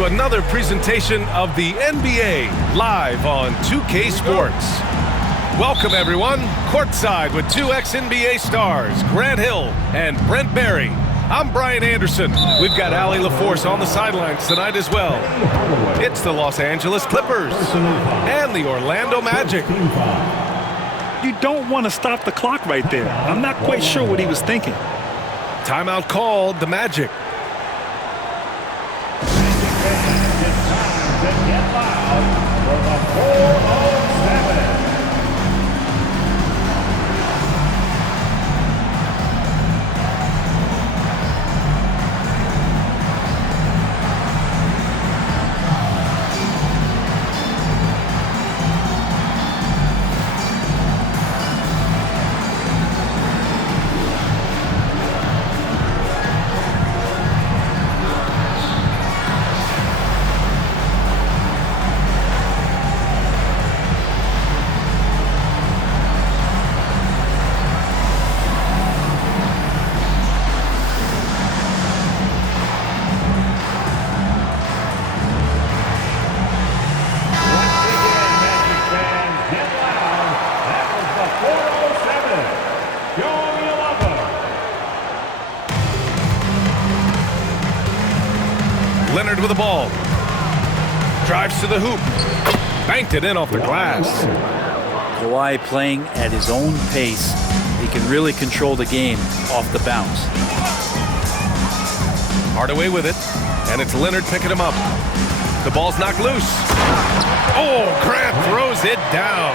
to another presentation of the NBA live on 2K Sports. Welcome, everyone. Courtside with two ex-NBA stars, Grant Hill and Brent Barry. I'm Brian Anderson. We've got Allie LaForce on the sidelines tonight as well. It's the Los Angeles Clippers and the Orlando Magic. You don't want to stop the clock right there. I'm not quite sure what he was thinking. Timeout called, the Magic. It's time to get loud for the 407. Leonard with the ball. Drives to the hoop. Banked it in off the glass. Kawhi playing at his own pace. He can really control the game off the bounce. Hardaway with it. And it's Leonard picking him up. The ball's knocked loose. Oh, Grant throws it down.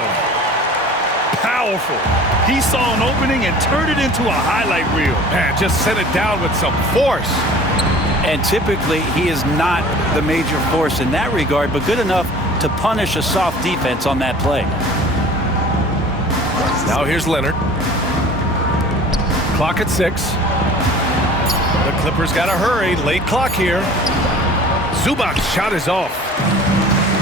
Powerful. He saw an opening and turned it into a highlight reel. Man, just sent it down with some force. And typically, he is not the major force in that regard, but good enough to punish a soft defense on that play. Now here's Leonard. Clock at 6. The Clippers got to hurry. Late clock here. Zubac's shot is off.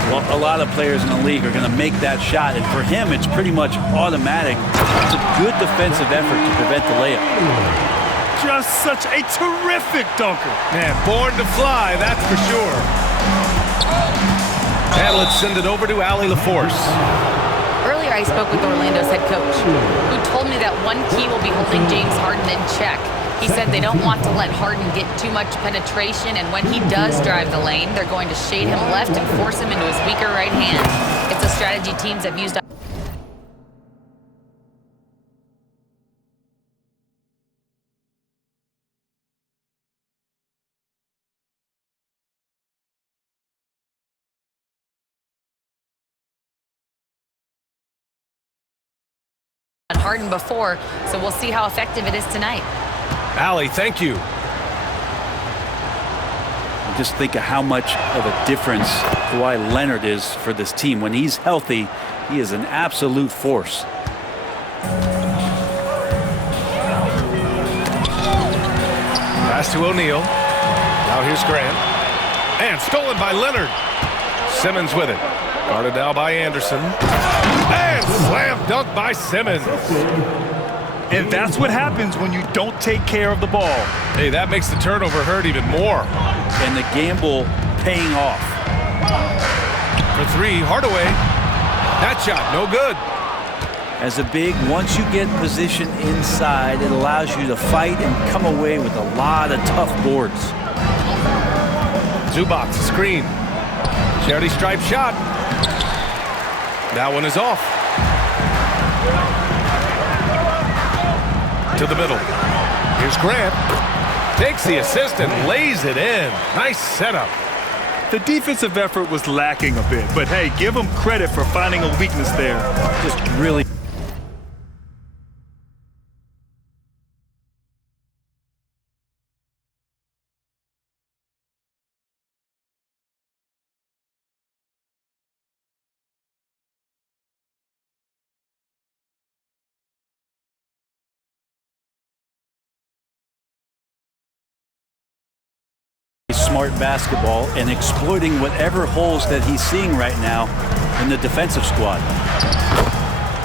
Well, a lot of players in the league are going to make that shot, and for him, it's pretty much automatic. It's a good defensive effort to prevent the layup. Just such a terrific dunker. Man, born to fly, that's for sure. And let's send it over to Allie LaForce. Earlier, I spoke with Orlando's head coach, who told me that one key will be holding James Harden in check. He said they don't want to let Harden get too much penetration, and when he does drive the lane, they're going to shade him left and force him into his weaker right hand. It's a strategy teams have used on Harden before, so we'll see how effective it is tonight. Allie, thank you. Just think of how much of a difference Kawhi Leonard is for this team. When he's healthy, he is an absolute force. Pass to O'Neal. Now here's Grant. And stolen by Leonard. Simmons with it. Guarded now by Anderson. And slam dunk by Simmons. And that's what happens when you don't take care of the ball. Hey, that makes the turnover hurt even more. And the gamble paying off. For 3, Hardaway. That shot, no good. As a big, once you get position inside, it allows you to fight and come away with a lot of tough boards. Zubac, screen. Charity stripe shot. That one is off. To the middle. Here's Grant. Takes the assist and lays it in. Nice setup. The defensive effort was lacking a bit, but hey, give him credit for finding a weakness there. Just really. Smart basketball and exploiting whatever holes that he's seeing right now in the defensive squad.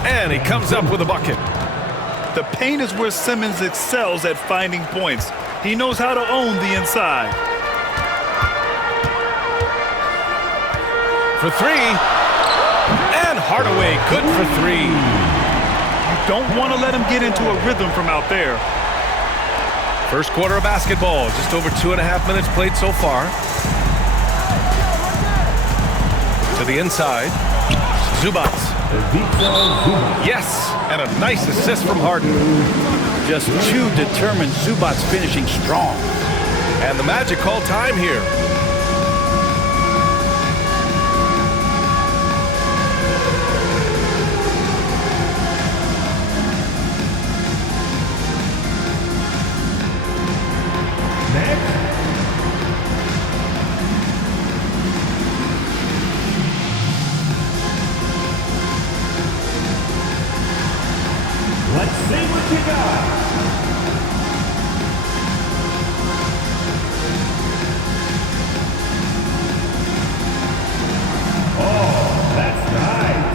And he comes up with a bucket. The paint is where Simmons excels at finding points. He knows how to own the inside. for three. And Hardaway good for three. Don't want to let him get into a rhythm from out there. First quarter of basketball. Just over 2.5 minutes played so far. To the inside. Zubac. Yes, and a nice assist from Harden. Just too determined. Zubac finishing strong. And the Magic call time here. Let's see what you got. Oh, that's nice.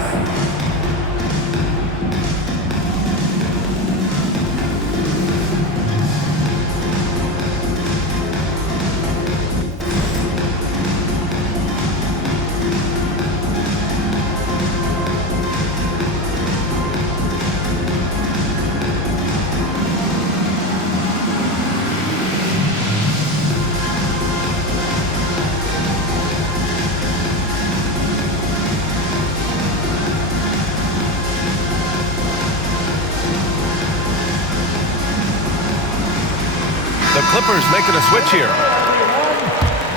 The Clippers making a switch here.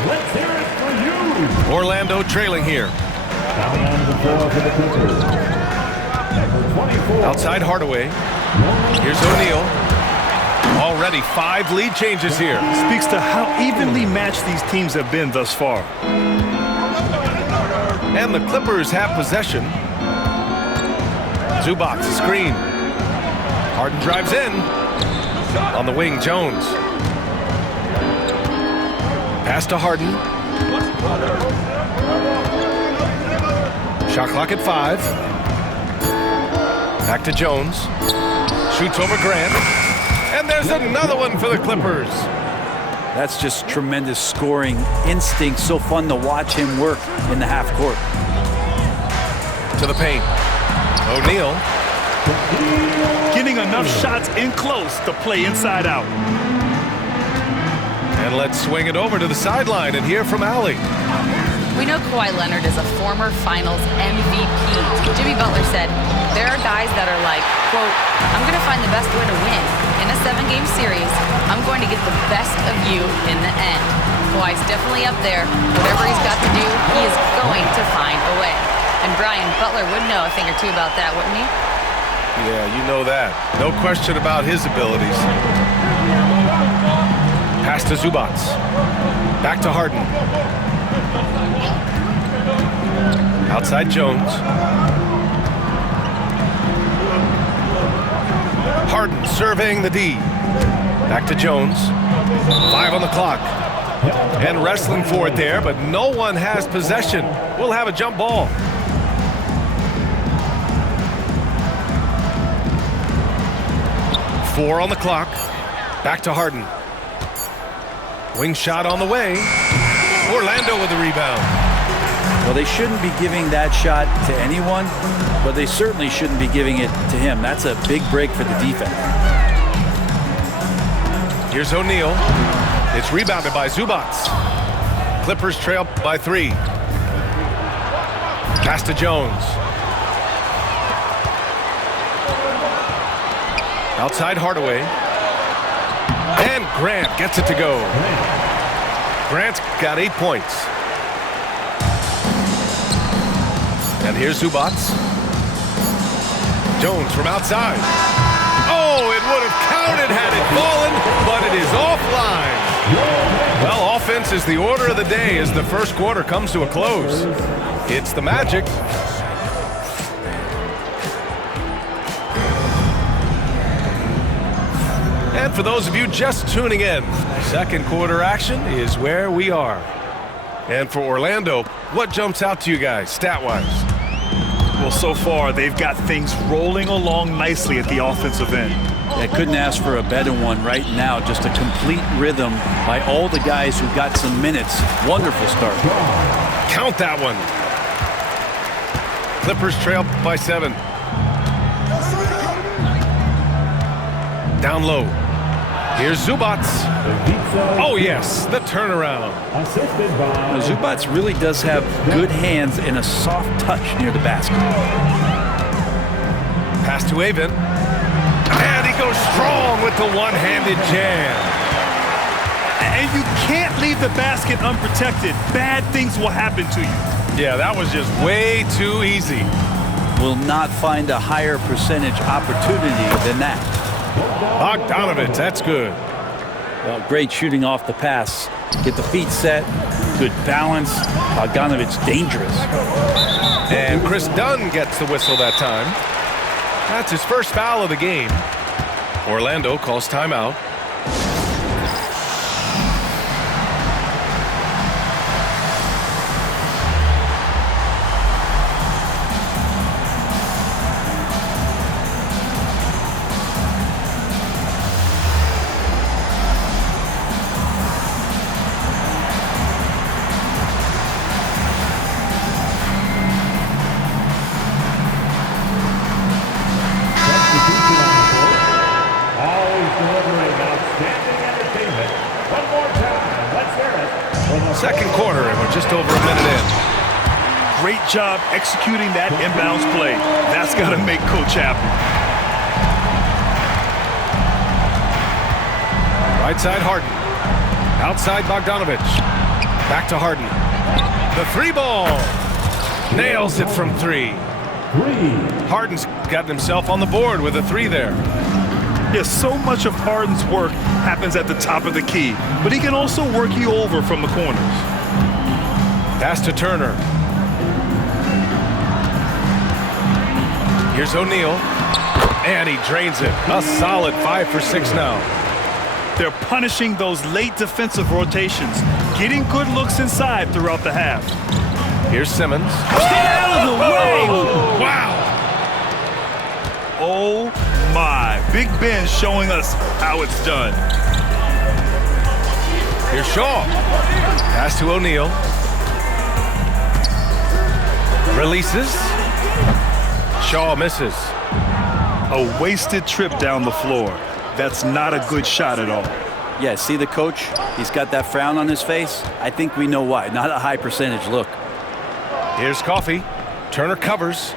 Let's hear it for you. Orlando trailing here. Coming onto the floor for the Clippers. Number 24. Outside Hardaway. Here's O'Neal. Already 5 lead changes here. Speaks to how evenly matched these teams have been thus far. And the Clippers have possession. Zubac screen. Harden drives in. On the wing, Jones. Pass to Harden. Shot clock at 5. Back to Jones. Shoots over Grant. And there's another one for the Clippers. That's just tremendous scoring instinct. So fun to watch him work in the half court. To the paint. O'Neal. Getting enough shots in close to play inside out. And let's swing it over to the sideline and hear from Allie. We know Kawhi Leonard is a former Finals MVP. Jimmy Butler said, there are guys that are like, quote, I'm going to find the best way to win. In a 7-game series, I'm going to get the best of you in the end. Kawhi's definitely up there. Whatever he's got to do, he is going to find a way. And Brian, Butler would know a thing or two about that, wouldn't he? Yeah, you know that. No question about his abilities. Pass to Zubac. Back to Harden. Outside Jones. Harden surveying the D. Back to Jones. 5 on the clock. And wrestling for it there, but no one has possession. We'll have a jump ball. Four on the clock. Back to Harden. Wing shot on the way. Orlando with the rebound. Well, they shouldn't be giving that shot to anyone, but they certainly shouldn't be giving it to him. That's a big break for the defense. Here's O'Neal. It's rebounded by Zubac. Clippers trail by 3. Pass to Jones. Outside Hardaway. And Grant gets it to go. Grant's got 8 points. And here's Zubac. Jones from outside. Oh, it would have counted had it fallen, but it is offline. Well, offense is the order of the day as the first quarter comes to a close. It's the Magic. And for those of you just tuning in, second quarter action is where we are. And for Orlando, what jumps out to you guys, stat-wise? Well, so far, they've got things rolling along nicely at the offensive end. I couldn't ask for a better one right now. Just a complete rhythm by all the guys who got some minutes. Wonderful start. Count that one. Clippers trail by 7. Down low. Here's Zubac. Oh, yes, the turnaround. Assisted by Zubac really does have good hands and a soft touch near the basket. Pass to Avon. And he goes strong with the one-handed jam. And you can't leave the basket unprotected. Bad things will happen to you. Yeah, that was just way too easy. Will not find a higher percentage opportunity than that. Bogdanovich, that's good. Well, great shooting off the pass. Get the feet set, good balance. Bogdanovich dangerous. And Chris Dunn gets the whistle that time. That's his first foul of the game. Orlando calls timeout. Second quarter, and we're just over a minute in. Great job executing that inbounds play. That's got to make Coach happy. Right side, Harden. Outside, Bogdanovich. Back to Harden. The 3 ball. Nails it from 3. Harden's gotten himself on the board with a 3 there. Yeah, so much of Harden's work happens at the top of the key, but he can also work you over from the corners. Pass to Turner. Here's O'Neal. And he drains it. A solid 5 for 6 now. They're punishing those late defensive rotations, getting good looks inside throughout the half. Here's Simmons. Stay out of the way! Wow! Oh my. Big Ben showing us how it's done. Here's Shaw. Pass to O'Neal. Releases. Shaw misses. A wasted trip down the floor. That's not a good shot at all. Yeah, see the coach? He's got that frown on his face. I think we know why. Not a high percentage look. Here's Coffey. Turner covers.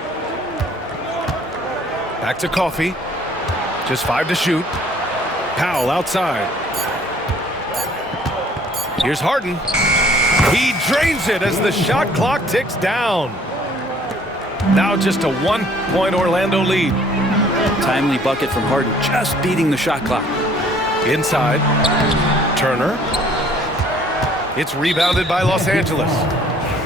Back to Coffey. Just 5 to shoot. Powell outside. Here's Harden. He drains it as the shot clock ticks down. Now just a 1-point Orlando lead. Timely bucket from Harden, just beating the shot clock. Inside. Turner. It's rebounded by Los Angeles.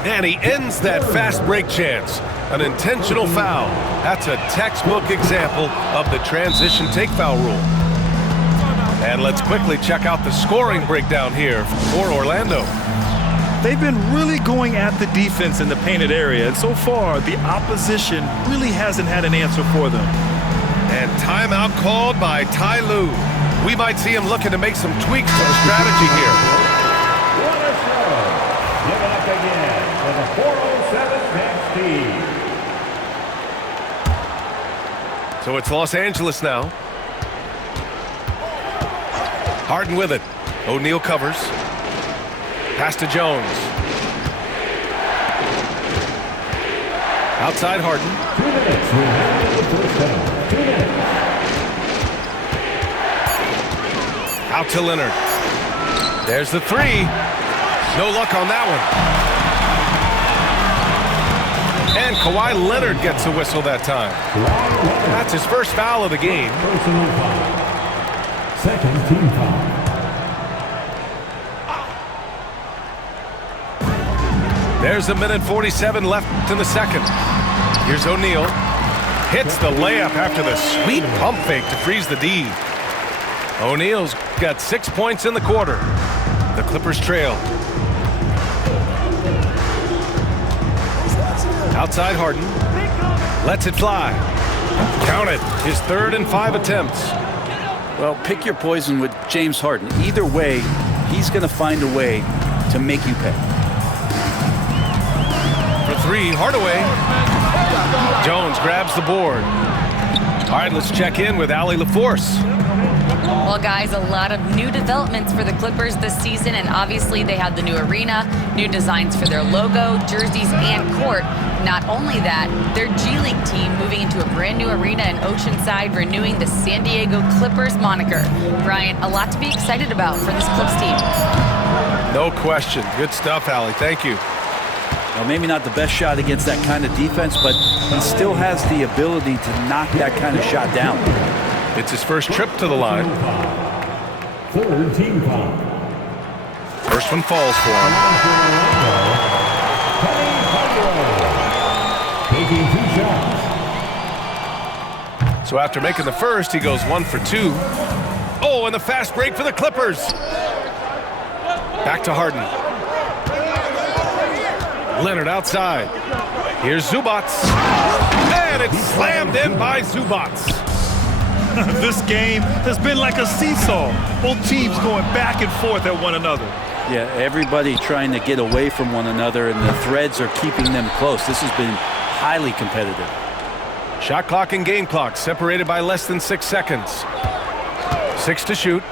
And he ends that fast break chance. An intentional foul. That's a textbook example of the transition take foul rule. And let's quickly check out the scoring breakdown here for Orlando. They've been really going at the defense in the painted area, and so far, the opposition really hasn't had an answer for them. And timeout called by Ty Lue. We might see him looking to make some tweaks to the strategy here. What a throw. Give up again for the 407 next team. So it's Los Angeles now. Harden with it. O'Neal covers. Pass to Jones. Outside Harden. 2 minutes remaining in the first half. 2 minutes. Out to Leonard. There's the 3. No luck on that one. And Kawhi Leonard gets a whistle that time. That's his first foul of the game. Personal foul. Second team foul. There's a minute 47 left in the second. Here's O'Neal. Hits the layup after the sweet pump fake to freeze the D. O'Neal's got 6 points in the quarter. The Clippers trail. Outside Harden. Lets it fly. Count it. His 3rd and 5 attempts. Well, pick your poison with James Harden. Either way, he's going to find a way to make you pay. For 3, Hardaway. Jones grabs the board. All right, let's check in with Allie LaForce. Well, guys, a lot of new developments for the Clippers this season, and obviously they have the new arena, new designs for their logo, jerseys, and court. Not only that, their G League team moving into a brand new arena in Oceanside, renewing the San Diego Clippers moniker. Brian, a lot to be excited about for this Clips team. No question. Good stuff, Allie. Thank you. Well, maybe not the best shot against that kind of defense, but he still has the ability to knock that kind of shot down. It's his first trip to the line. Third team foul. First one falls for him. Taking 2 shots. So after making the first, he goes 1 for 2. Oh, and the fast break for the Clippers. Back to Harden. Leonard outside. Here's Zubac. And it's slammed in by Zubac. This game has been like a seesaw. Both teams going back and forth at one another. Yeah, everybody trying to get away from one another, and the threads are keeping them close. This has been highly competitive. Shot clock and game clock separated by less than 6 seconds. 6 to shoot.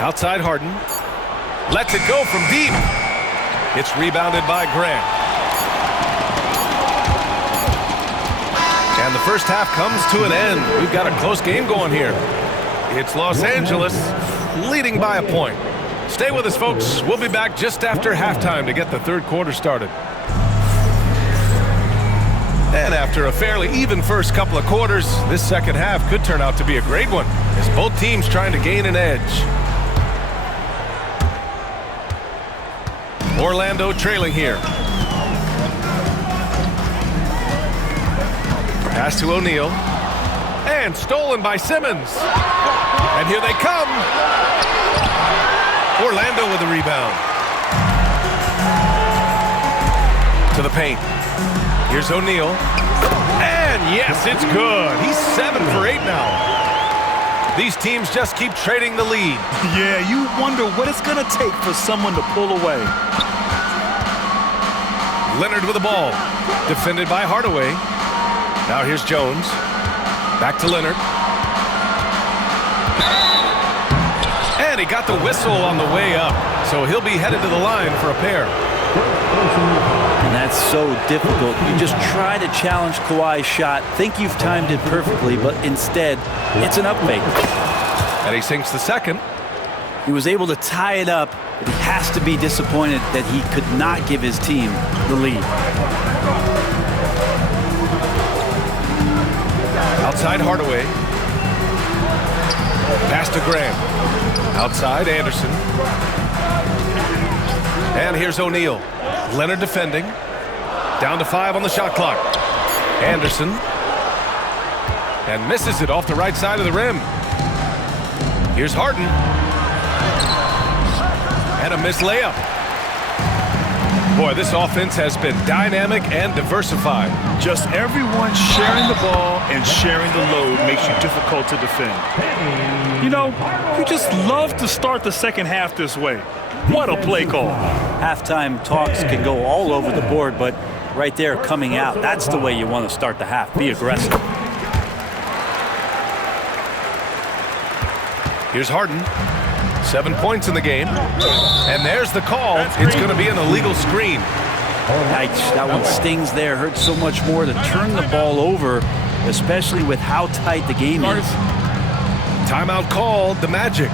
Outside Harden. Lets it go from deep. It's rebounded by Grant. And the first half comes to an end. We've got a close game going here. It's Los Angeles leading by a point. Stay with us, folks. We'll be back just after halftime to get the third quarter started. And after a fairly even first couple of quarters, this second half could turn out to be a great one as both teams trying to gain an edge. Orlando trailing here. Pass to O'Neal. And stolen by Simmons. And here they come. Orlando with the rebound. To the paint. Here's O'Neal. And yes, it's good. He's 7 for 8 now. These teams just keep trading the lead. Yeah, you wonder what it's going to take for someone to pull away. Leonard with the ball. Defended by Hardaway. Now here's Jones. Back to Leonard. And he got the whistle on the way up. So he'll be headed to the line for a pair. And that's so difficult. You just try to challenge Kawhi's shot, think you've timed it perfectly, but instead, it's an up fake. And he sinks the second. He was able to tie it up, but he has to be disappointed that he could not give his team the lead. Outside Hardaway. Pass to Graham. Outside Anderson. And here's O'Neal. Leonard defending. Down to 5 on the shot clock. Anderson. And misses it off the right side of the rim. Here's Harden. And a missed layup. Boy, this offense has been dynamic and diversified. Just everyone sharing the ball and sharing the load makes you difficult to defend. You know, you just love to start the second half this way. What a play call. Halftime talks can go all over the board, but right there coming out, that's the way you want to start the half. Be aggressive. Here's Harden. 7 points in the game. And there's the call. It's going to be an illegal screen. Yikes, that one stings there. Hurts so much more to turn the ball over, especially with how tight the game is. Timeout called the Magic.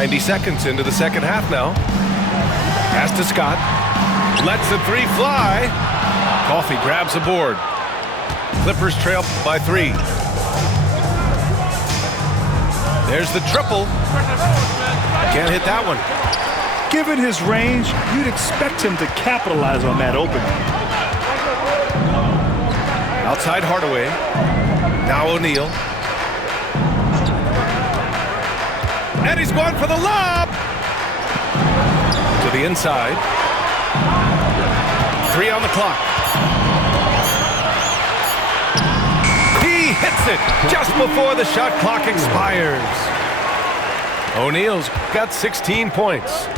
90 seconds into the second half now. Pass to Scott. Lets the three fly. Coffey grabs the board. Clippers trail by 3. There's the triple. Can't hit that one. Given his range, you'd expect him to capitalize on that opening. Outside Hardaway. Now O'Neal. And he's going for the lob. To the inside. 3 on the clock. He hits it just before the shot clock expires. O'Neal's got 16 points.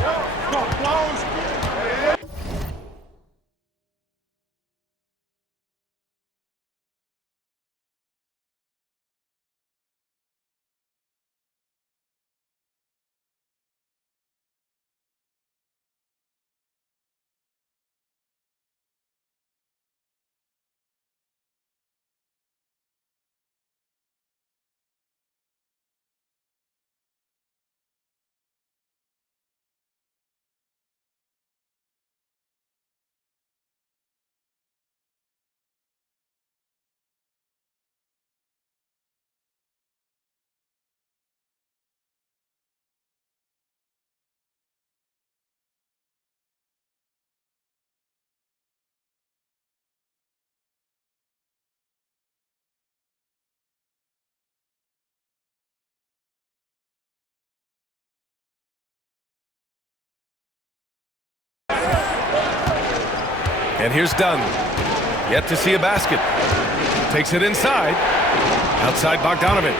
And here's Dunn. Yet to see a basket. Takes it inside. Outside Bogdanovich.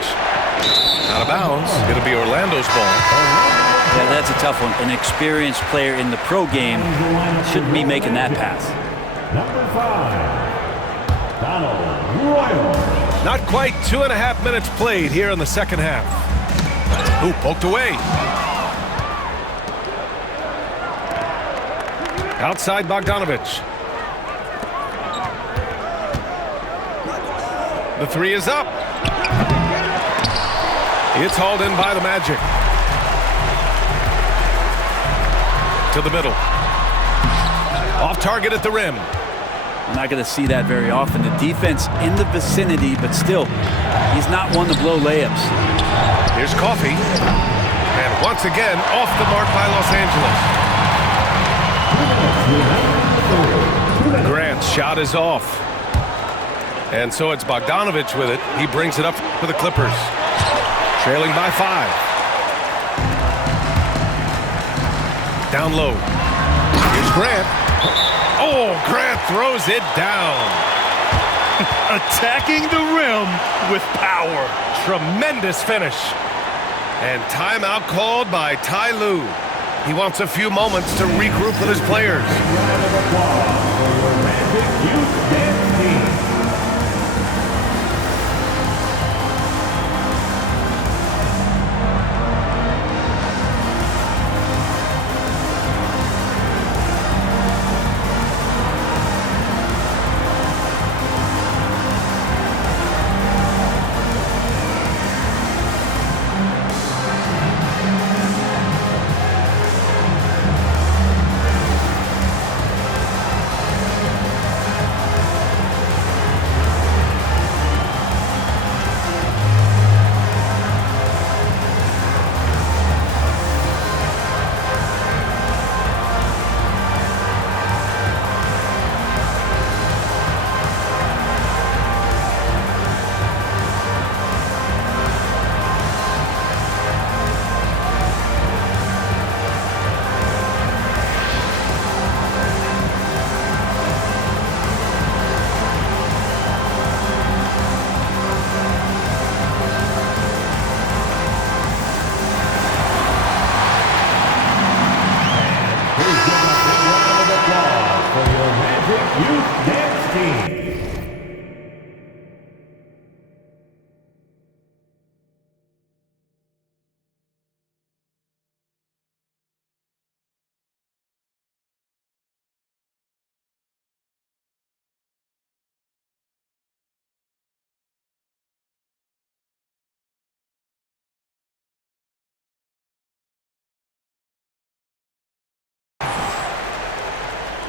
Out of bounds. It'll be Orlando's ball. Yeah, that's a tough one. An experienced player in the pro game shouldn't be making that pass. Number 5, Donald Royal. Not quite 2.5 minutes played here in the second half. Ooh, poked away. Outside Bogdanovich. The three is up. It's hauled in by the Magic. To the middle. Off target at the rim. We're not going to see that very often. The defense in the vicinity, but still, he's not one to blow layups. Here's Coffey. And once again, off the mark by Los Angeles. Grant's shot is off. And so it's Bogdanovich with it. He brings it up for the Clippers. Trailing by 5. Down low. Here's Grant. Oh, Grant throws it down. Attacking the rim with power. Tremendous finish. And timeout called by Ty Lue. He wants a few moments to regroup with his players. Round of applause for your Magic Youth Dance Team.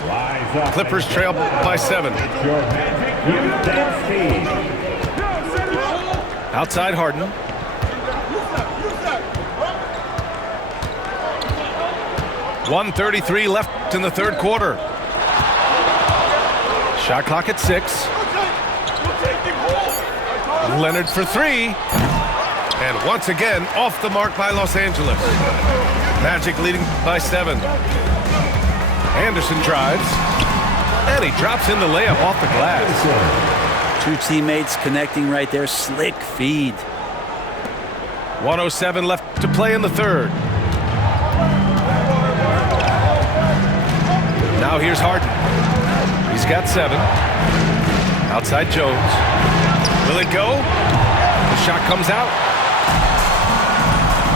Rise up. Clippers trail by 7. Your magic youth and speed. Outside Harden. .133 left in the third quarter. Shot clock at 6. Leonard for 3. And once again, off the mark by Los Angeles. Magic leading by 7. Anderson drives. And he drops in the layup off the glass. 2 teammates connecting right there. Slick feed. 1:07 left to play in the third. Now here's Harden. He's got 7. Outside Jones. Will it go? The shot comes out.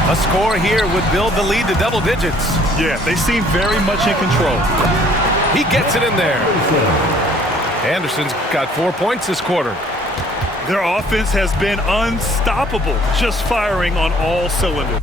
A score here would build the lead to double digits. Yeah, they seem very much in control. He gets it in there. Anderson's got 4 points this quarter. Their offense has been unstoppable, just firing on all cylinders.